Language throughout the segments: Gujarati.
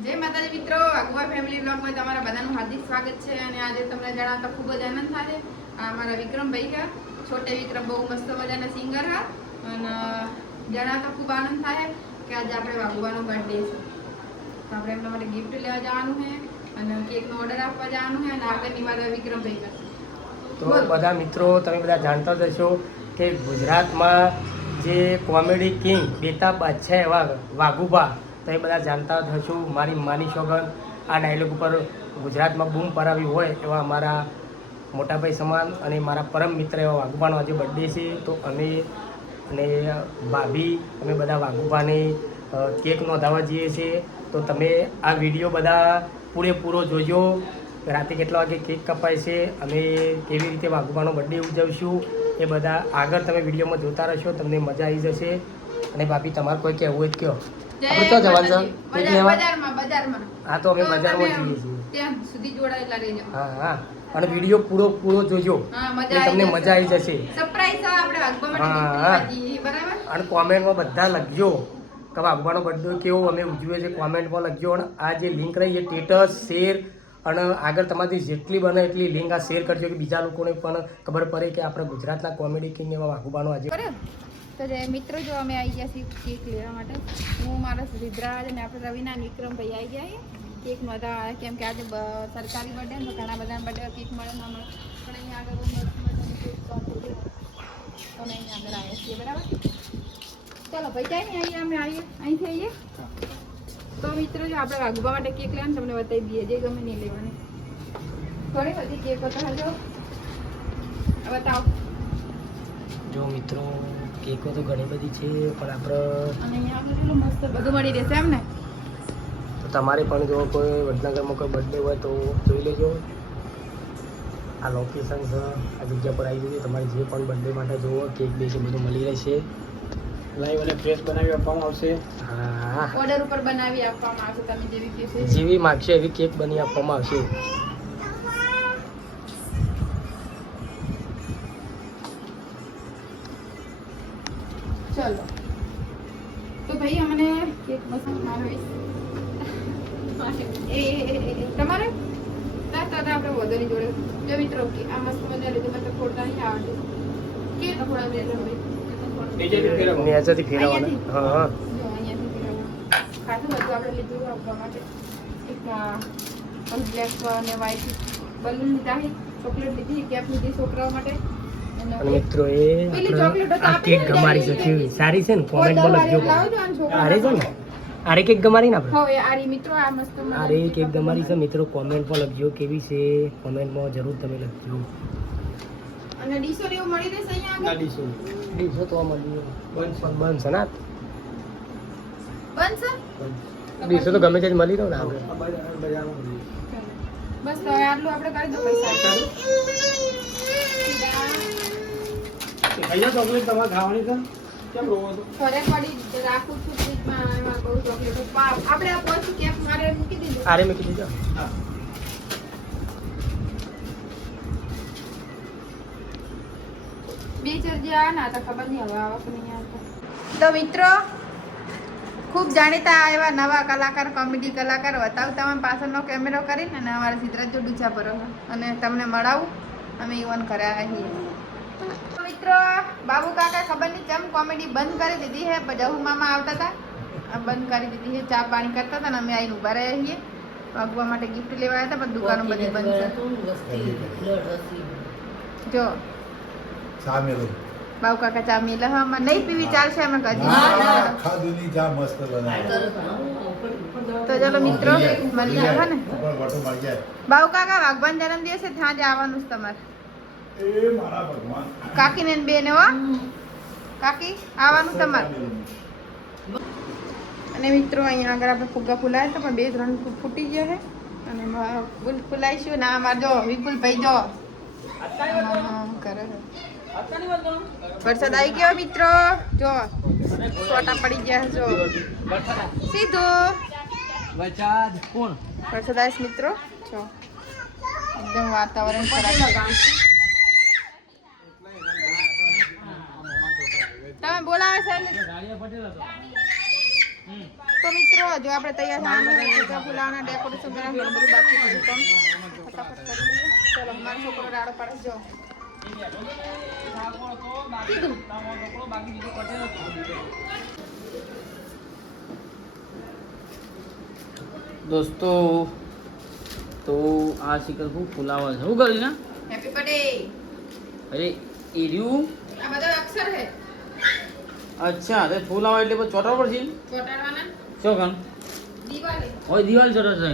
જય માતાજી મિત્રો, અગવા ફેમિલી બ્લોગમાં તમારા બધાનું હાર્દિક સ્વાગત છે અને આજે તમને જણાવતા ખૂબ જ આનંદ થાય. અમારા આ મારા વિક્રમભાઈ હા છોટે વિક્રમ બહુ મસ્ત મજાના સિંગર હા અને જણાવતા ખૂબ આનંદ થાય કે આજે આપણે વાગુવાનો બર્થડે છે. તો આપણે એમના માટે ગિફ્ટ લેવા જવાનું છે અને કેકનો ઓર્ડર આપવા જવાનું છે અને આગળની વાત વિક્રમ વિક્રમભાઈ કરશે તો. બધા મિત્રો, તમે બધા જાણતા જ હશો કે ગુજરાતમાં જે કોમેડી કિંગ બેતા બાદશાહ એવા વાઘુબા એ બધા જાણતા જ હશો મારી માની સોગન આ ડાયલોગ ઉપર ગુજરાતમાં બૂમ પરાવી હોય એવા અમારા મોટાભાઈ સમાન અને મારા પરમ મિત્ર એવા વાઘુભાનો આજે બર્થડે છે. તો અમે અને ભાભી, અમે બધા વાઘુભાને કેક નોંધાવા જઈએ છીએ. તો તમે આ વીડિયો બધા પૂરેપૂરો જોજો. રાતે કેટલા વાગે કેક કપાય છે, અમે કેવી રીતે વાઘુભાનો બર્થડે ઉજવશું એ બધા આગળ તમે વિડીયોમાં જોતા રહેશો, તમને મજા આવી જશે. અને ભાભી, તમારે કોઈ કહેવું હોય તો કહો. આપણે ક્યાં જવાનું છે. લેવા? બજારમાં બજારમાં. હા તો અમે બજારમાં જઈએ છીએ. ત્યાં સુધી જોડાયેલા રહેજો. હા હા. અને વીડિયો પૂરો પૂરો જોજો. તમને મજા આવી જશે. અને કોમેન્ટમાં બધા લખજો. કે ભગવાનનો બર્થડે કેવો અમે ઉજવીએ છીએ કોમેન્ટમાં લખજો. અને આ જે લિંક રહી એ સ્ટેટસ શેર અને આગળ તમારી જેટલી બને એટલી લિંક આ શેર કરજો કે બીજા લોકોને પણ ખબર પડે કે આપણે ગુજરાતના કોમેડી કિંગ એવા વાઘુબાનો આજે તો જે મિત્રો જો અમે આવી ગયા છીએ કેક લેવા માટે, હું મારા સિદ્ધરાજ અને આપણે રવિના વિક્રમભાઈ આવી ગયા કેક આવે. કેમ કે આજે સરકારી બર્થડે ને ઘણા બધા બર્થડે કેક મળે ના મળે પણ અહીંયા આગળ તો અમે અહીંયા આગળ આવ્યા છીએ, બરાબર? ચાલો, ભાઈ, ક્યાંય નહીં આવીએ, અમે આવીએ, અહીંથી આવીએ. તો મિત્રો, જો આપણે વાઘુબા માટે કેક લેવાનું તમને બતાવી દઈએ. જે ગમે નહીં લેવાની. ઘણી બધી કેક બતાવજો. બતાવો. જો મિત્રો કેકો તો ઘણી બધી છે પણ આપણે બધું મળી રહેશે એમ ને? તો તમારે પણ જો કોઈ વડનગરમાં કોઈ બર્થડે હોય તો જોઈ લેજો. આ લોકેશન છે આ જગ્યા પર આવી જજો તમારે જે પણ બર્થડે માટે જોવો કેક બે છે બધું મળી રહેશે. લાઈવ અને ફ્રેશ બનાવી આપવામાં આવશે. હા. ઓર્ડર ઉપર બનાવી આપવામાં આવશે તમે જેવી કહેશો જેવી માગશે એવી કેક બની આપવામાં આવશે. ફેરવો. ફેરવવાના. હા હા. અહીંયાથી બધું આપણે લીધું માટે. બ્લેક અને વ્હાઈટ બલૂન લીધા છે. ચોકલેટ લીધી કેપ લીધી છોકરાઓ માટે. અને અને મિત્રો એ આ કેક ગમારી છે કેવી સારી છે ને કોમેન્ટમાં ઓર્ડર લખજો આરે છે ને આરે કેક ગમારી ને આપણે હવે આ રી મિત્રો આ મસ્ત આરે કેક ગમારી છે. મિત્રો કોમેન્ટમાં લખજો કેવી છે. કોમેન્ટમાં જરૂર તમે લખજો. અને ડીશો ને એવું મળી રહેશે અહીંયા ના આગળ ડીશો. તો મળી બનશે ગમે તે મળી રહ્યો ને આપણે આ બજાર- બજારમાં મળે. બસ તો આટલું આપણે કરી દો પૈસા. ચોકલેટ તમારે ખાવાની છે? કેમ રોવો છો? ફરક પડી રાખું છું ફ્રીજમાં એમાં બહુ ચોકલેટ આપણે આ પોસ્ટ કેપ મારે મૂકી દીધું. આરે મૂકી દીધો. હા. બે ચાર જે આ ના હતા ખબર નહીં હવે આવક નહીં આવતા. તો મિત્રો ખૂબ જાણીતા એવા નવા કલાકાર કોમેડી કલાકાર બતાવતા અમે પાછળનો કેમેરો કરીને અને અમારા સિદ્ધરાજ જો ડૂચા પર અને તમને મળાવું અમે ઇવન કર્યા છીએ તો મિત્રો બાબુ કાકા ખબર નહીં કેમ કોમેડી બંધ કરી દીધી હે જહુ મામા આવતા હતા. બંધ કરી દીધી હે ચા પાણી કરતા હતા ને અમે આવીને ઊભા રહ્યા છીએ. ભાગવા માટે ગિફ્ટ લેવા આવ્યા હતા પણ દુકાનો બધી બંધ છે. જો સામેલો બાઉ કાકા ચા મિલે હા મને નહીં પીવી ચાલશે અમે કદી આખા દુની ચા મસ્ત બનાવે. તો ચલો મિત્રો મળી ને? જાય. બાબુ કાકા વાઘવાન જન્મ દિવસે ત્યાં જ આવવાનું છે તમારે. એ મારા ભગવાન. કાકી ને બેન હો. કાકી આવવાનું તમારે. અને મિત્રો અહીંયા આગળ આપણે ફુગ્ગા ફૂલાય તો પણ બે ત્રણ ફૂટી ગયા છે. અને ફૂલ ફૂલાઈશું ના અમારે જો. વિપુલ ભાઈ જો કરે છે. વરસાદ આવી ગયો મિત્રો જો છોટા પડી ગયા છે જો સીધું વરસાદ કોણ વરસાદ આવે છે મિત્રો જો એકદમ વાતાવરણ ખરાબ તમે બોલાવે છે એટલે તો મિત્રો હજુ આપણે તૈયાર થવાનું ફુગ્ગા ફુલાવાના ડેકોરેશન કરવાનું બધું બાકી બધું કામ ફટાફટ કરી લઈએ ચલો મારો છોકરો રાડો પાડે જો કીધું દોસ્તો તો આ શિખર ખૂબ ફુલાવા છે. શું કર્યું ને હેપી બર્થડે અરે એ રહ્યું? આ બધા અક્ષર હે અચ્છા તે ફુલાવા એટલે પછી ચોટાડવા પડશે? ચોટાડવાના? શું કામ દિવાળી. હોય દિવાળી ચોટાડશે?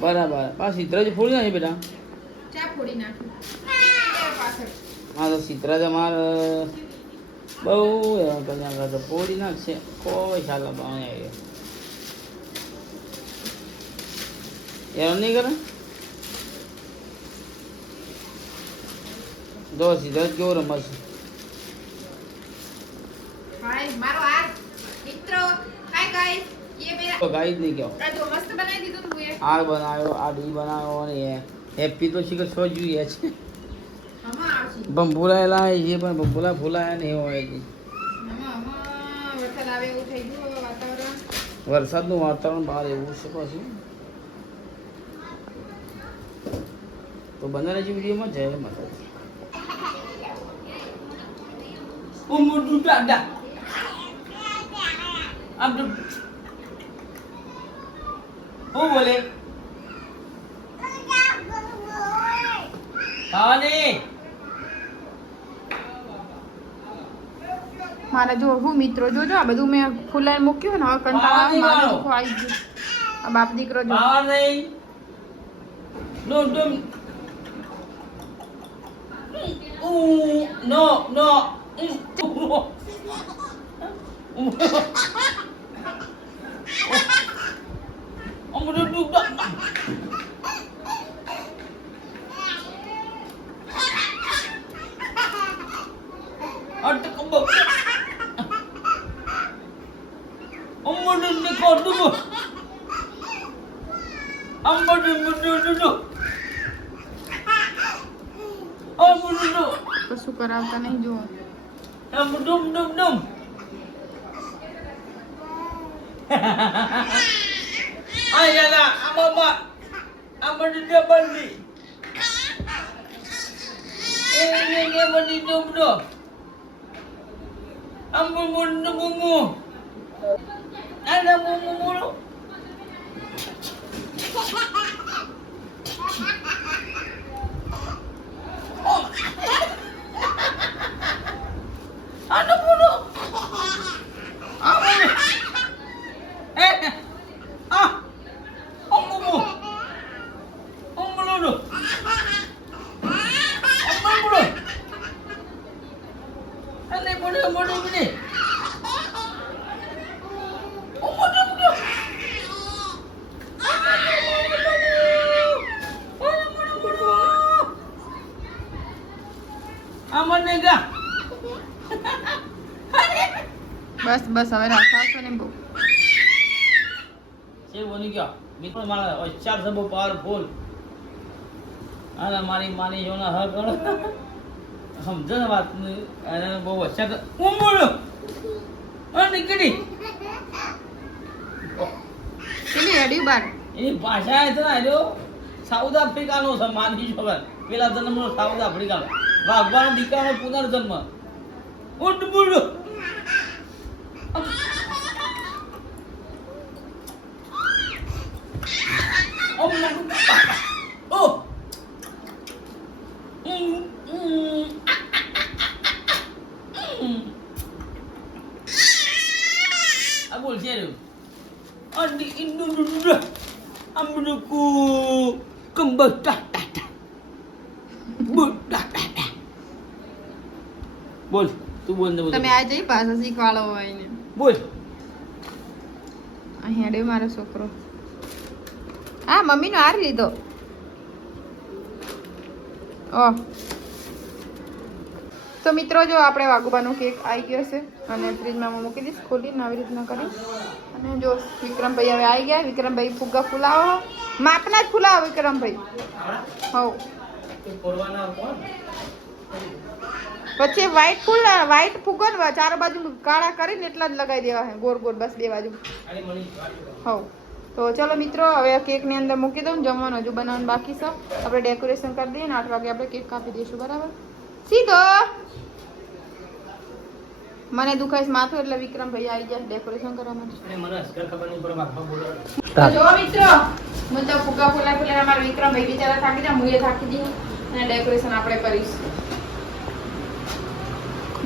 બરાબર. પાછી સિત્રાજી ફોડી નાખી બેટા. ચા ફોડી નાખી. હા તો સિદ્ધરાજ અમારે બહુ એવા કલ્યાણ તો પોડી નાખશે કોઈ સાલા બાવને આવી ગયો એમ નહીં કરે? જો સિદ્ધરાજ કેવો રમત છે. ગાઈ જ નહીં કહો આર બનાવ્યો આ ડી બનાવ્યો અને હેપી તો શીખર સો જોઈએ છે. બંભુલાયેલા એ પણ બંભુલા ફૂલાયા ને એવો આવે વરસાદનું વાતાવરણ બહાર એવું છે પાછું. તો બંને જે વિડીયોમાં જય માતાજી ઓ મોટું દાદા આમ તો બોલે? ખાવાની મારા જો હું મિત્રો જોજો આ બધું મેં ફૂલાઈ મૂક્યું ને હવે કંટાળા મારો આવી ગયું આ બાપ દીકરો જો નો no, no. Ông đưa đưa đưa. Anh ta không bực. Ông muốn đưa đưa con đưa. Ông muốn đưa đưa đưa đưa. Ông muốn đưa đưa. કશું કરાવતા નહીં જો Ông muốn đum đum đum. Ay, ya na, ama ba? Ama di dia bandi. Eh, Ambo mundo bungo. Ana bungo muro. Ano muro? Amo. Eh. Ah. Ang bungo. Ang muro. Mulu. Aman nega. બસ બસ હવે રાખાવશો ને બહુ. છે બની ગયો. મિત્રો મારા ચાર સબો પાવરફુલ અને મારી માની જોના હક. કરો સમજો ને વાત અને બહુ વચ્ચે. હું બોલો? નીકળી. એની હેડ્યું બાર. એની ભાષા એ ને આર્યો સાઉથ આફ્રિકાનો છે માની ખબર પેલા જન્મનો સાઉથ આફ્રિકાનો. ભગવાન દીકરાનો પુનર્જન્મ. ઉઠ બોલો. બોલ તું બોલ ને બોલ તમે આ જઈ ભાષા શીખવાડો હોય ને. બોલ. અહીંયા ડે મારો છોકરો. હા મમ્મીનો હાર લીધો. ઓહ તો મિત્રો જો આપણે વાગુબાનો કેક આવી ગયો છે અને ફ્રીજમાં હું મૂકી દઈશ ખોલીને આવી રીતના કરી. અને જો વિક્રમભાઈ હવે આવી ગયા વિક્રમભાઈ ફુગ્ગા ફુલાવો. માપના જ ફુલાવો વિક્રમભાઈ. હવ. તું ફોડવાના કોણ? પછી વ્હાઈટ ફૂલ વ્હાઈટ ફૂગો ને ચારો બાજુ કાળા કરીને એટલા જ લગાવી દેવા છે ગોળ ગોળ બસ બે બાજુ. હવ. તો ચલો મિત્રો હવે કેકની અંદર મૂકી દઉં જમવાનું હજુ બનાવવાનું બાકી છે. આપણે ડેકોરેશન કરી દઈએ ને આઠ વાગે આપણે કેક કાપી દઈશું બરાબર? સીધો! મને દુખાય માથું એટલે વિક્રમ ભાઈ આવી જાય ડેકોરેશન કરવા માટે. જો મિત્રો હું તો ફુગા ફૂલા ફૂલા મારા વિક્રમ ભાઈ બિચારા થાકી જાય હું એ થાકી જઈએ અને ડેકોરેશન આપણે કરીશું.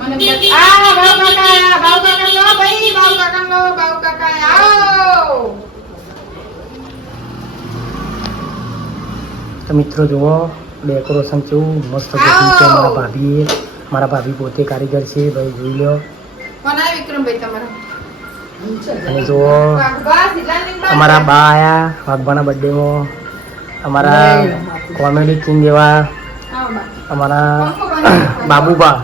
મને આ બાઉ કાકા બાઉ કાકા લો ભાઈ બાઉ કાકા લો બાઉ કાકા આવો. તો મિત્રો જુઓ ડેકોરેશન કેવું મસ્ત ગોઠવ્યું છે મારા ભાભીએ મારા ભાભી પોતે કારીગર છે ભાઈ જોઈ લો. તમારા? અને જુઓ. અમારા બા આયા વાઘબાના બર્થડેમાં અમારા કોમેડી કિંગ એવા. અમારા બાબુબા.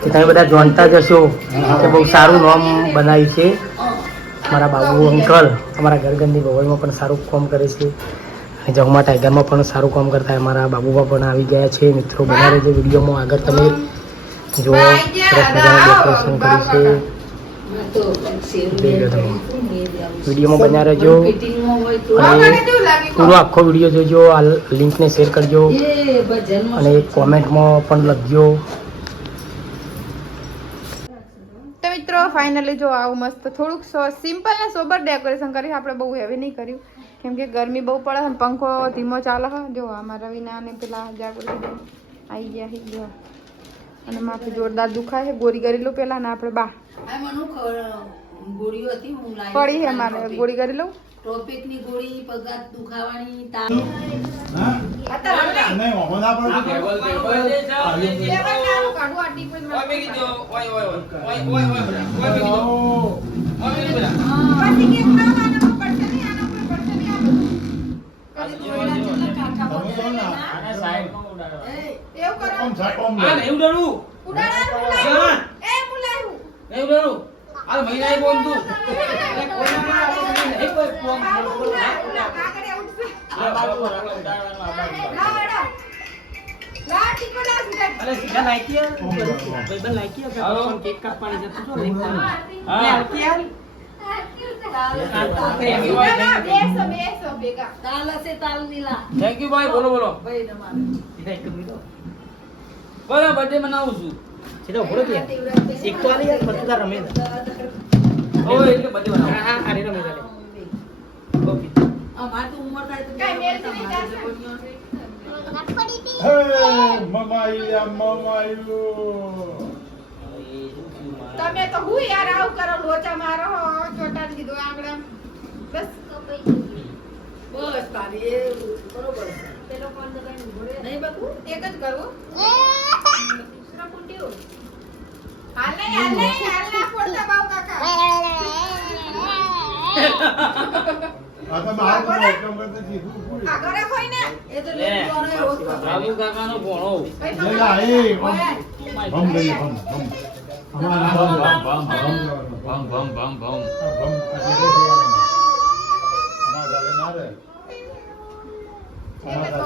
કે તમે બધા જાણતા જ હશો કે બહુ સારું નામ બનાવ્યું છે. મારા બાબુ અંકલ અમારા ઘરગંદી ગોવલમાં પણ સારું કામ કરે છે. અને જમવા ટાઈગરમાં પણ સારું કામ કરતા અમારા બાબુબા પણ આવી ગયા છે. મિત્રો બધા રહેજો વિડીયોમાં. આગળ તમે જો ડેકોરેશન કર્યું છે. વિડીયોમાં બન્યા રહેજો. અને પૂરો આખો વીડિયો જોજો. આ લિંકને શેર કરજો. અને કોમેન્ટમાં પણ લખજો. તો મિત્રો ફાઇનલી જો આવું મસ્ત થોડુંક સિમ્પલ ને સોબર ડેકોરેશન કર્યું આપણે બહુ હેવી નહીં કર્યું. કેમ કે ગરમી બહુ પડે અને પંખો ધીમો ચાલે છે જો આમાં રવિના અને પેલા જાગૃતિ આવી ગયા આવી ગયા અને માથું જોરદાર દુખાય છે ગોળી કરેલું પેલા ને આપણે બા. ગોળીઓ હતી પડી છે મારે ગોળી કરી લઉં ટોપિકની ગોળી પગાર દુખાવાની તાવ નહીં ના પડે ને એવું કરો ઓમ સાહેબ ઓમ આ. નહીં ઉડાડું. ઉડાડા જવા. મુલાયું એ મુલાયું નહીં ઉડાડું. આ આ ઉડાડવાનું આ બાજુ. લા ફોન લા ટીકો લા સુધા અરે સીધા લાઈકી ઓમ. ભાઈબંધ લાઈકી કે હાલો. પણ કેક કાપવાની જતું છો ને હા. લાઈકી યાર Thank you, boy. બોલો બોલો ભાઈ મિનિટ બોલો મનાવું છું સીધા ઊભો રહો એક તો આલી યાર બધું રમે. ઓય એટલે birthday મનાવું. હા હા રમે ઓકે અમાર તો ઉંમર થાય તો કઈ મેલ તમારે સુધી હે, મમાઈયા, મમાયું. તમે તો હું યાર આવું કરો લોચા મારો ચોટા દીધો આંગળા બસ બસ તારી એ બરોબર છે. નહીં બાપુ એક જ કરવું ભમ ભમ, ભમ. ભમ, ભમ, ભમ, ભમ. ભમ ભમ ભમ ભમ આ ભમ,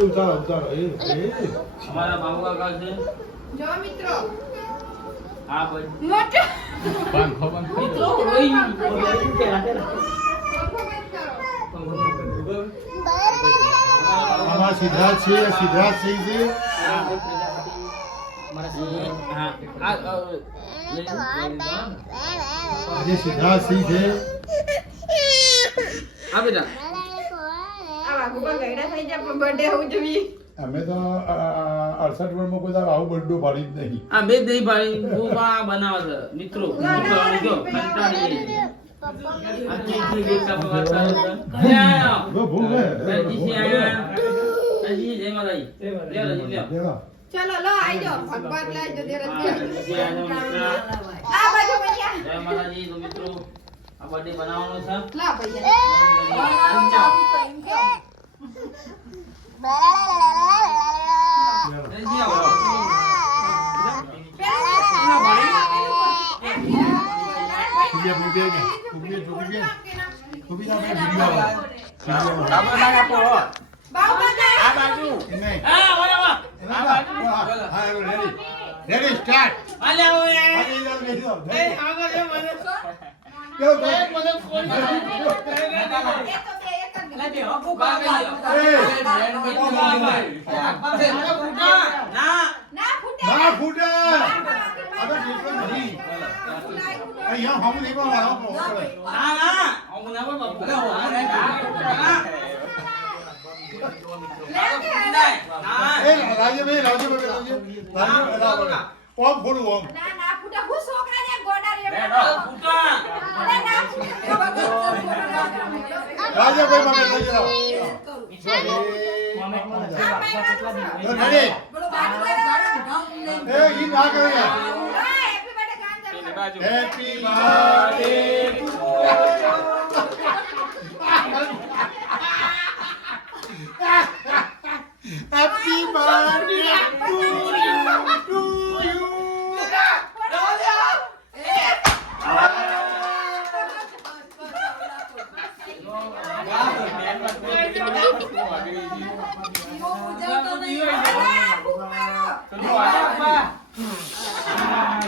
ઉતારો ઉતારો એ અમારા બાબુ કાકા છે જો મિત્રો આ મોટો મિત્રો રોઈ આમાં સિદ્ધાર્થ છે સિદ્ધાર્થ સિંહ છે આ બેટા. અમે તો અડસઠ વર્ષમાં કોઈ આવું બર્થડે પાડી જ નહીં. હું આ બનાવે છે. મિત્રો કંટાળી ચલો લો આવી જાઓ ભગવાન લઈ જો ધીરજ આ બાજુ ભૈયા જય માતાજી તો મિત્રો આ બર્થડે બનાવવાનો છે લા ભૈયા ચાલો રેડી રેડી સ્ટાર્ટ હાલે હવે એ આગળ એ મને કેવું કહે મને ફોન એ તો કે એક જ લાગે અપુ કાકા એ ના ફૂટે ના ફૂટે અબે ડિફરન્ટ નહીં અહીંયા હમ નહીં પણ ના ના હમ ના પણ ના રાજ્યભાઈ રાજ્યભાઈ રાજ્યભાઈ ઓમ ફૂટું ઓમ. ના ના ફૂટા. હું છોકરા ને ગોડા રે ફૂટા. ના ના ફૂટા રાજ્યભાઈ માં બેઠા જરા હેપી બર્થડે ગાન ચાલુ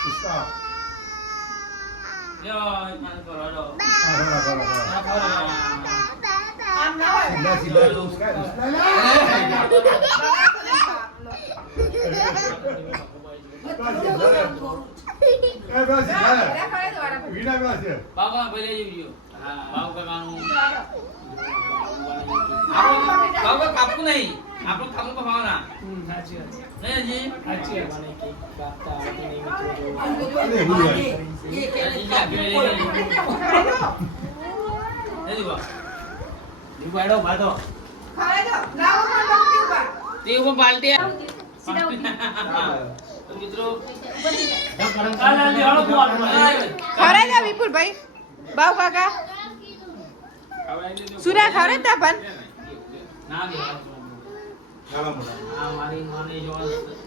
Stop. Yo, mana kororo? Kororo, kororo. Kororo. Sila, sila, teruskan. બાબા ભલે જીવજો બાબુ કરવાનું બાબુ કાપવું નહીં આપણું કાપું કમાવાના નહીં હજી સાચી વાત ખરે જા વિપુલભાઈ. બાવ કાકા. સુરા ખરે તા પણ. ના મારી મને જો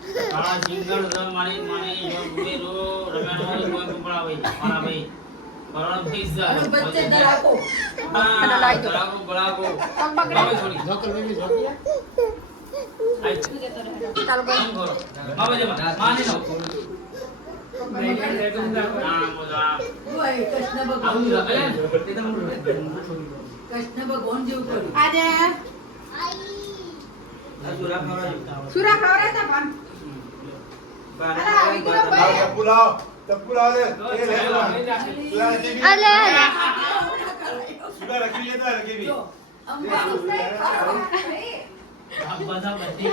કાળા સિંગર ર મારી માની જો ગુબેરો રમ્યાનો કોઈ કપડા ભાઈ મારા ભાઈ બરાબર ફિક્સ જા હા લાઈ દો. બરાબર બરાબર બગડે. છોડી. આઈ. ચાલો કામ ભાઈ કરો? બાબા જે માની નો ના મોજા આવું. જા અલે તે તો આજે સુરા ખાવા સુરા ખવરે તા પણ ચપ્પુ લાવ ચપ્પુ લાવ એ લે અલે અલે સુધા રખી લેતા રખી બી બધા બધી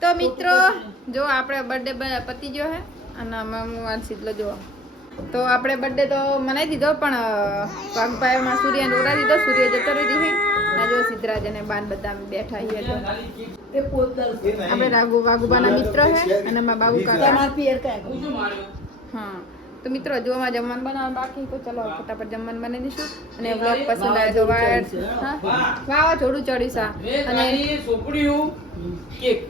તો મિત્રો જો આપણે બર્થડે પતી ગયો હે અને આમાં સીધલો જોવો. જો તો આપણે બર્થડે તો મનાઈ દીધો પણ પગપાયોમાં સૂર્ય દોરા દીધો. સૂર્ય જતો રહી છે ના જો સિદ્ધરાજ અને બાન બધા બેઠા છીએ તો. આપણે રાઘુ વાઘુબાના મિત્ર છે અને મા બાબુ કાકા. હું હા. તો મિત્રો જો આમાં જમવાનું બનાવવાનું બાકી તો ચલો ફટાફટ જમવાનું બનાવી દઈશું. અને વ્લોગ પસંદ આવે તો વાયર વાવા વાવાઝોડું ચડ્યું અને સોપડીયું કેક.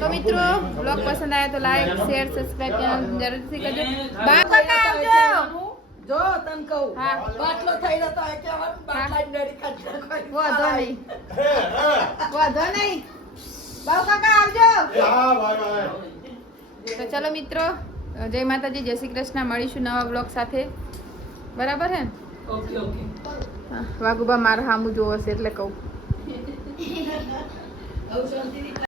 તો મિત્રો બ્લોગ પસંદ આવે તો લાઈક શેર સબસ્ક્રાઇબ ચેનલ જરૂરથી કરજો. બા આવજો. જો તન કહું હા. બાટલો થઈ રહ્યો તો આ કહેવાનું બાટલા નડી કાઢી. વાંધો નહીં. વાંધો નહીં. બાઉ કાકા આવજો. હા, ભાઈ, ભાઈ. તો ચલો મિત્રો જય માતાજી જય શ્રી કૃષ્ણ. મળીશું નવા બ્લોગ સાથે. બરાબર હે? Okay okay. હા, વાઘુબા મારા હામું જોવો છે એટલે કહું.